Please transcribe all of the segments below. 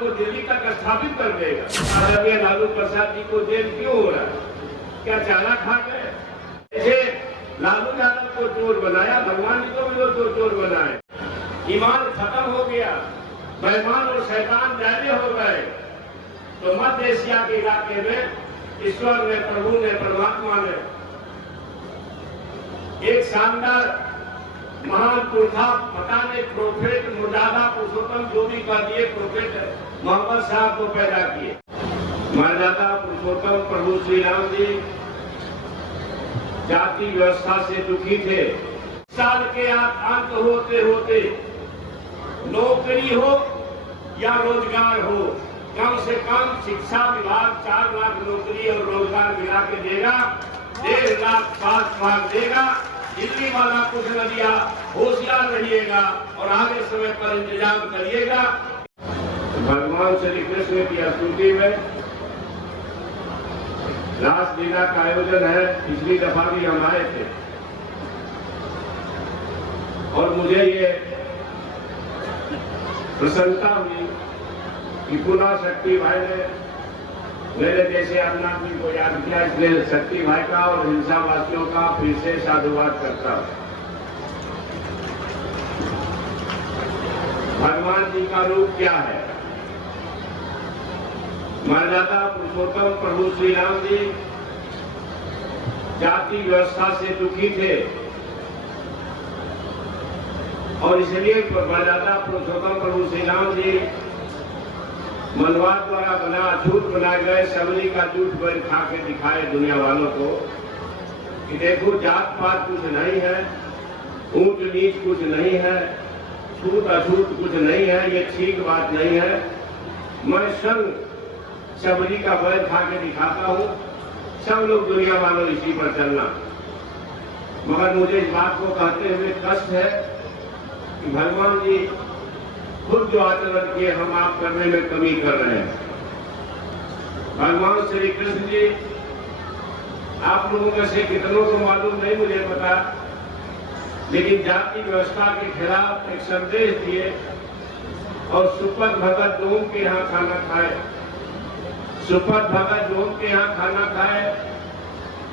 को दिल्ली तक स्थापित कर देगा। आदरणीय लालू प्रसाद जी को जेल क्यों हो रहा है? क्या चारा खा गए? जैसे लालू यादव को चोर बनाया, भगवान जी को भी वो चोर बनाए। ईमान खत्म हो गया, बेईमान और शैतान न्यारे हो गए। तो मध्य एशिया के इलाके में ईश्वर ने, प्रभु ने, परमात्मा ने एक शानदार महान पुरखा, पता नहीं प्रोफेट, मुर्दादा, पुरुषोत्तम, जो भी कर दिए प्रोफेट मोहम्मद साहब को पैदा किए। मर्यादा पुरुषोत्तम प्रभु श्री राम जी जाति व्यवस्था से दुखी थे। साल के अंत होते होते नौकरी हो या रोजगार हो, कम से कम शिक्षा विभाग 4 लाख नौकरी और रोजगार मिला के देगा, 1.5 लाख स्वास्थ्य विभाग देगा। दिल्ली वाला कुछ न दिया, होशियार रहिएगा और आगे समय पर इंतजाम करिएगा। भगवान श्री कृष्ण की स्तुति में रासलीला का आयोजन है। पिछली दफा भी हम आए थे और मुझे ये प्रसन्नता हुई कि पुनः शक्ति भाई ने मेरे जैसे आदमी को याद किया। इसलिए शक्ति भाई का और हिंसा वासियों का फिर से साधुवाद करता हूं। भगवान जी का रूप क्या है? मर्यादा पुरुषोत्तम प्रभु श्री राम जी जाति व्यवस्था से दुखी थे और इसलिए मर्यादा पुरुषोत्तम प्रभु श्री राम जी मनवाद द्वारा बना झूठ बनाए गए सबरी का झूठ बैल खा के दिखाए दुनिया वालों को कि देखो जात पात कुछ नहीं है, ऊंच नीच कुछ नहीं है, छूट अछूत कुछ नहीं है, ये ठीक बात नहीं है। मैं संग सबरी का बैल खा के दिखाता हूँ, सब लोग दुनिया वालों इसी पर चलना। मगर मुझे इस बात को कहते हुए कष्ट है कि भगवान जी खुद जो आचरण किए हम आप करने में कमी कर रहे हैं। भगवान श्री कृष्ण जी आप लोगों में से कितनों को मालूम नहीं मुझे पता, लेकिन जाति व्यवस्था के खिलाफ एक संदेश दिए और सुपथ भगत डोम के यहाँ खाना खाए। सुपथ भगत डोम के यहाँ खाना खाए,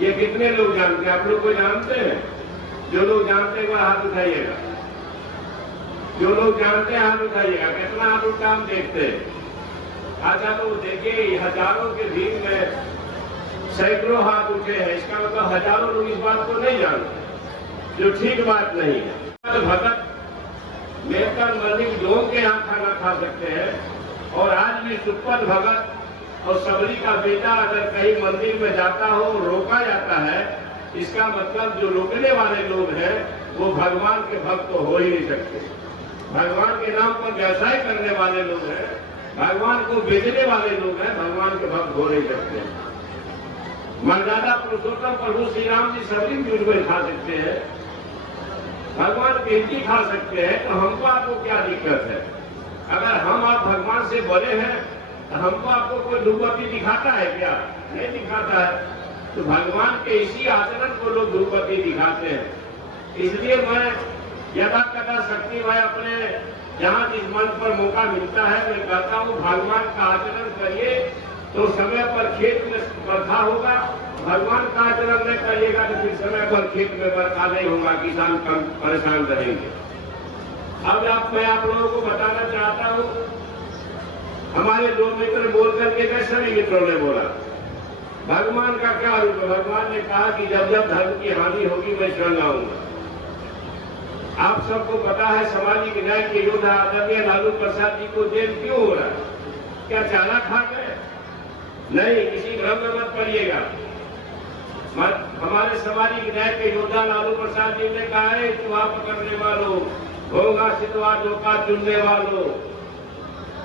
ये कितने लोग जानते हैं? आप लोग को जानते हैं? जो लोग जानते हैं वह हाथ उठाइएगा। जो लोग जानते हैं हाथ उठाइएगा। कितना हाथ उठा हम देखते हैं। अच्छा तो देखिए हजारों के भीड़ में सैकड़ों हाथ उठे हैं, इसका मतलब हजारों लोग इस बात को नहीं जानते, जो ठीक बात नहीं है। भगत मेहकर मलिक डोम के यहाँ खाना खा सकते हैं और आज भी सुपथ भगत और सबरी का बेटा अगर कहीं मंदिर में जाता हो, रोका जाता है, इसका मतलब जो रोकने वाले लोग हैं वो भगवान के भक्त तो हो ही नहीं सकते। भगवान के नाम पर व्यवसाय करने वाले लोग हैं, भगवान को बेचने वाले लोग हैं, भगवान के भक्त हो नहीं सकते। मर्यादा पुरुषोत्तम प्रभु श्री राम जी सबरी झूठ में खा सकते हैं, भगवान बेटी खा सकते हैं, तो हमको आपको क्या दिक्कत है? अगर हम आप भगवान से बड़े हैं तो हमको आपको कोई दुर्गति दिखाता है क्या? नहीं दिखाता है। तो भगवान के इसी आचरण को लोग दुर्गति दिखाते हैं। इसलिए मैं यदा कदा शक्ति भाई अपने जहाँ जिस मंच पर मौका मिलता है मैं कहता हूँ भगवान का आचरण करिए तो समय पर खेत में बरखा होगा, भगवान का आचरण नहीं करिएगा तो फिर समय पर खेत में बरखा नहीं होगा, किसान कम परेशान रहेंगे। अब मैं आप लोगों को बताना चाहता हूँ, हमारे 2 मित्र बोल करके गए, सभी मित्रों ने बोला भगवान का क्या रूप है? भगवान ने कहा कि जब जब धर्म की हानि होगी मैं शरण आऊंगा। आप सबको पता है सामाजिक न्याय के योद्धा आदरणीय लालू प्रसाद जी को जेल क्यों हो रहा है? क्या चारा खा गए? नहीं, किसी भ्रम में मत पड़िएगा। हमारे सामाजिक न्याय के योद्धा लालू प्रसाद जी ने कहा है चूहा पकड़ने वालों, घोंघा सितवा डोका चुनने वालों,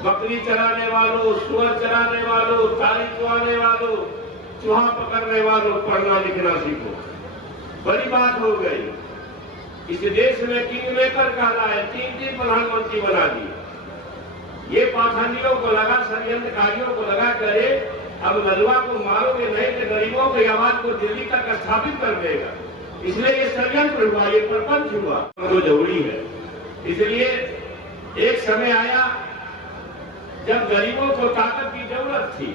बकरी चराने वालों, सुअर चराने वालों, तारी चुआने वालों, चूहा पकड़ने वालों, पढ़ना लिखना सीखो। बड़ी बात हो गई। इस देश में किंग मेकर कहला है, 3 प्रधानमंत्री बना दिए। ये पाखंडियों को लगा, षड्यंत्रकारियों को लगा करे अब ललुआ को मारोगे नहीं तो गरीबों की आवाज को दिल्ली तक स्थापित कर देगा। इसलिए ये षड्यंत्र हुआ, ये प्रपंच हुआ, तो जरूरी है। इसलिए एक समय आया जब गरीबों को ताकत की जरूरत थी,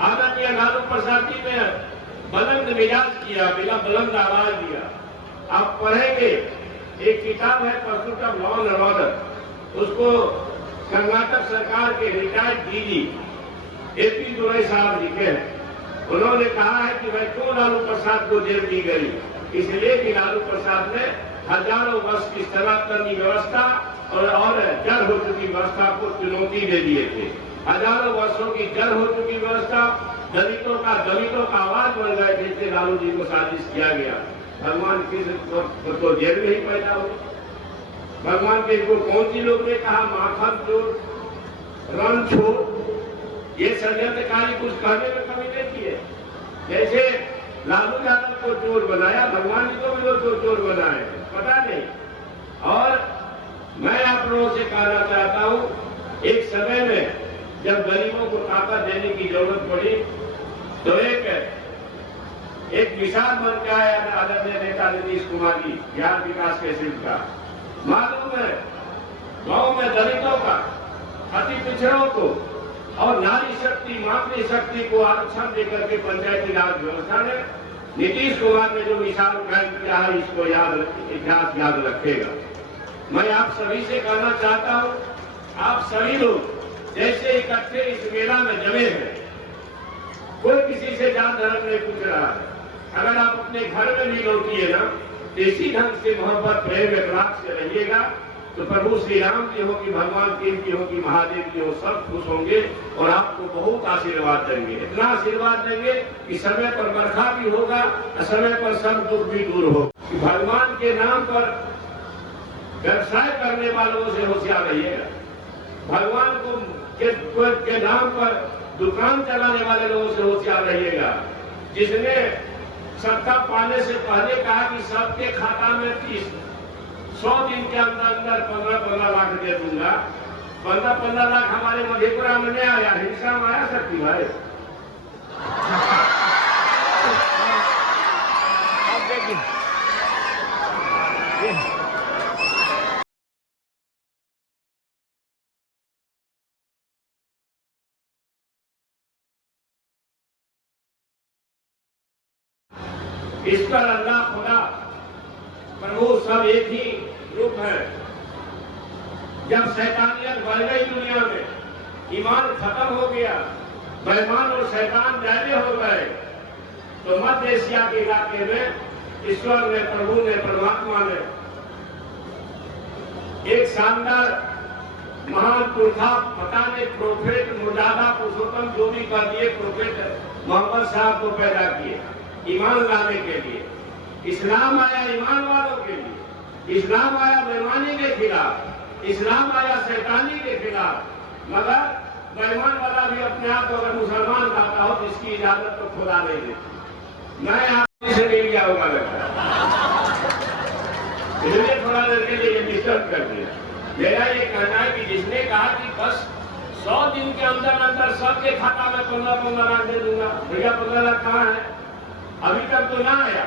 आदरणीय लालू प्रसाद जी ने बुलंद मिजाज किया, बिना बुलंद आवाज दिया। आप पढ़ेंगे, एक किताब है pursuit of law and order, उसको कर्नाटक सरकार के रिटायर्ड डीजी एपी दुरई साहब लिखे हैं। उन्होंने कहा है कि भाई क्यों लालू प्रसाद को जेल दी गई, इसलिए कि लालू प्रसाद ने हजारों वर्ष की सनातनी व्यवस्था और जड़ हो चुकी व्यवस्था को चुनौती दे दिए थे। हजारों वर्षों की जड़ हो चुकी व्यवस्था, दलितों का आवाज बन गए थे, इसलिए लालू जी को साजिश किया गया। भगवान कृष्ण तो जेल में ही पैदा हुए। भगवान के को कौन सी लोग ने कहा माखन चोर, रण छोड़, ये षड्यंत्रकारी कुछ कहने में कमी नहीं किए। जैसे लालू यादव को चोर बनाया, भगवान जी को भी लोग चोर बनाए, पता नहीं। और मैं आप लोगों से कहना चाहता हूं, एक समय में जब गरीबों को ताकत देने की जरूरत पड़ी तो एक मिसाल बन के आया आदरणीय नेता नीतीश कुमार जी, बिहार विकास के शिल्प का। मालूम है, गांव में दलितों का, अति पिछड़ों को और नारी शक्ति, मातृशक्ति को आरक्षण देकर के पंचायती राज व्यवस्था ने नीतीश कुमार ने जो मिसाल कायम किया है, इसको इतिहास याद रखेगा। मैं आप सभी से कहना चाहता हूं, आप सभी लोग जैसे इकट्ठे इस मेला में जमे हैं, कोई किसी से जान धर्म नहीं पूछ रहा है। अगर आप अपने घर में भी लौटिए ना, तो इसी ढंग से मोहब्बत प्रेम इखलाक से रहिएगा, तो प्रभु श्री राम की हो कि भगवान शिव की हो कि महादेव की हो, सब खुश होंगे और आपको बहुत आशीर्वाद देंगे। इतना आशीर्वाद देंगे कि समय पर बरखा भी होगा और समय पर सब दुख भी दूर हो। भगवान के नाम पर व्यवसाय करने वालों से होशियार रहिएगा। भगवान के नाम पर दुकान चलाने वाले लोगों से होशियार रहिएगा। जिसने सत्ता पाने से पहले कहा कि सबके खाता में 100 दिन के अंदर अंदर 15-15 लाख दे दूंगा, 15-15 लाख हमारे मधेपुरा में नहीं आया, हिंसा में आया सकती भाई। ईश्वर अल्लाह खुदा प्रभु सब एक ही रूप है। जब शैतानियत बढ़ गई दुनिया में, ईमान खत्म हो गया, बेईमान और शैतान ज्यादा हो गए, तो मध्य एशिया के इलाके में ईश्वर ने, प्रभु ने, परमात्मा ने एक शानदार महान पुरखा, पता नहीं प्रोफेट मुर्दादा पुरुषोत्तम जो भी कर दिए, प्रोफेट मोहम्मद साहब को पैदा किए ईमान लाने के लिए। इस्लाम आया ईमान वालों के लिए, इस्लाम आया बेईमानी के खिलाफ, इस्लाम आया शैतानी के खिलाफ। मगर बेईमान वाला भी अपने आप को अगर मुसलमान कहता हो तो इसकी इजाजत तो खुदा नहीं देती। मैं आपसे से मिल गया होगा लगता है, इसलिए थोड़ा देर के लिए डिस्टर्ब कर दिया। मेरा ये कहना है कि जिसने कहा कि बस 100 दिन के अंदर अंदर सबके खाता में 15-15 लाख दे दूंगा, भैया 15 लाख कहाँ है? अभी तक तो ना आया।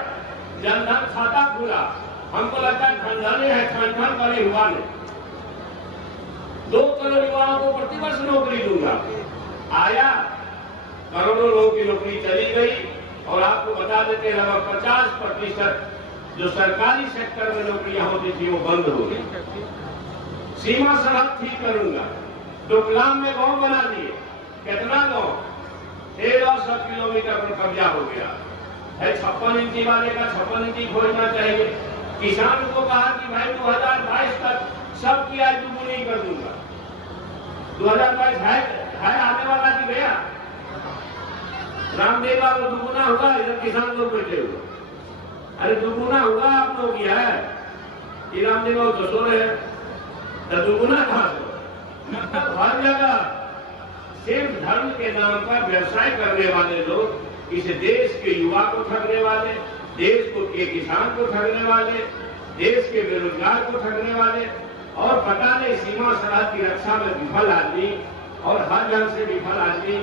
जनधन खाता खुला, हमको लगता है खंडने है, खंडन करे हुआ नहीं। 2 करोड़ युवाओं को प्रतिवर्ष नौकरी दूंगा, आया, करोड़ों लोगों की नौकरी चली गई। और आपको बता देते हैं लगभग 50% जो सरकारी सेक्टर में नौकरियां होती थी वो बंद हो गई। सीमा सरहद ठीक करूंगा, डोकलाम में गांव बना दिए। कितना गांव? 1300 किलोमीटर पर कब्जा हो गया है। 56 इंची वाले का 56 इंची खोजना चाहिए। किसान को कहा कि भाई 2022 तक सबकी आय दुगुनी कर दूंगा। 2022 है आने वाला कि गया? रामदेव बाबू दुगुना हुआ, इधर किसान लोग बैठे हुए। अरे दुगुना हुआ आप लोग किया है, रामदेव बाबू तो सो रहे हैं, तो दुगुना कहां से? मतलब हर जगह सिर्फ धर्म के नाम पर व्यवसाय करने वाले लोग इस देश के युवा को ठगने वाले, देश के किसान को ठगने वाले, देश के बेरोजगार को ठगने वाले, और पता नहीं सीमा सरहद की रक्षा में विफल आदमी और हर ढंग से विफल आदमी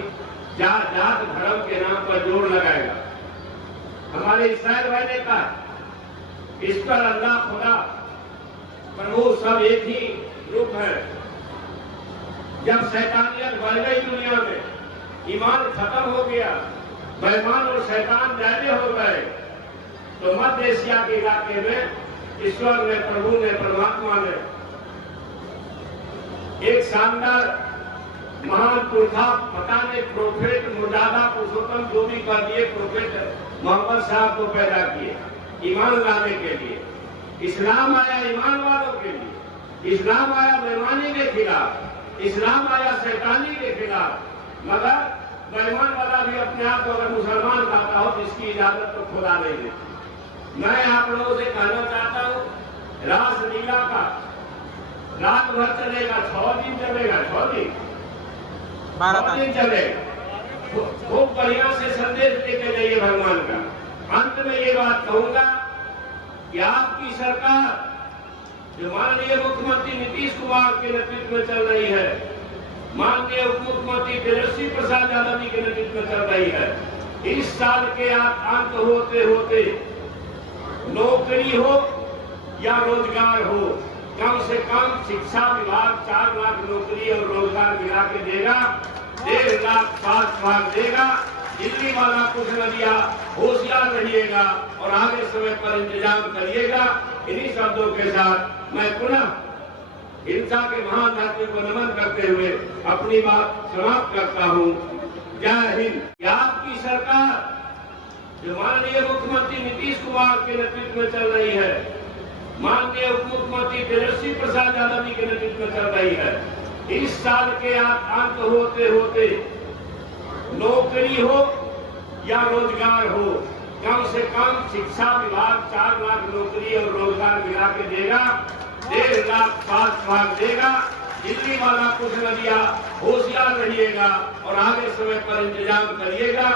जात धर्म के नाम पर जोर लगाएगा। हमारे इस्राइल भाई ने कहा, ईश्वर अल्लाह खुदा प्रभु सब एक ही रूप है। जब शैतानियत बढ़ गई दुनिया में, ईमान खत्म हो गया, बेईमान और शैतान ज्यादा हो गए, तो मध्य एशिया के इलाके में ईश्वर ने, प्रभु ने, परमात्मा ने एक शानदार महान पुरखा, पता नहीं प्रोफेट, मुर्दादा, पुरुषोत्तम जो भी कर दिए, प्रोफेट मोहम्मद साहब को पैदा किए ईमान लाने के लिए। इस्लाम आया ईमान वालों के लिए, इस्लाम आया बेईमानी के खिलाफ, इस्लाम आया शैतानी के खिलाफ। मगर बेईमान वाला भी अपने आप को अगर मुसलमान कहता हो तो इसकी इजाजत तो खुदा नहीं देती। मैं आप लोगों से कहना चाहता हूँ, रासलीला का रात भर चलेगा, 6 दिन चलेगा, 6 दिन 12 दिन चलेगा। खूब बढ़िया से संदेश लेके जाइए भगवान का। अंत में ये बात कहूंगा कि आपकी सरकार जो माननीय मुख्यमंत्री नीतीश कुमार के नेतृत्व में चल रही है, माननीय उप मुख्यमंत्री तेजस्वी प्रसाद यादव जी के नेतृत्व में चल रही है, इस साल के अंत होते होते नौकरी हो या रोजगार हो, कम से कम शिक्षा विभाग 4 लाख नौकरी और रोजगार मिला के देगा, 1.5 लाख स्वास्थ्य विभाग देगा। दिल्ली वाला कुछ न दिया, होशियार रहिएगा और आगे समय पर इंतजाम करिएगा। इन्हीं शब्दों के साथ मैं पुनः हिंसा के महान धातु को नमन करते हुए अपनी बात समाप्त करता हूँ। जय हिंद। आपकी सरकार जो माननीय मुख्यमंत्री नीतीश कुमार के नेतृत्व में चल रही है, माननीय उप मुख्यमंत्री तेजस्वी प्रसाद यादव जी के नेतृत्व में चल रही है, इस साल के अंत होते होते नौकरी हो या रोजगार हो, कम से कम शिक्षा विभाग 4 लाख नौकरी और रोजगार मिला के देगा, 1.5 लाख स्वास्थ्य विभाग देगा। दिल्ली वाला कुछ न दिया, होशियार रहिएगा और आगे समय पर इंतजाम करिएगा।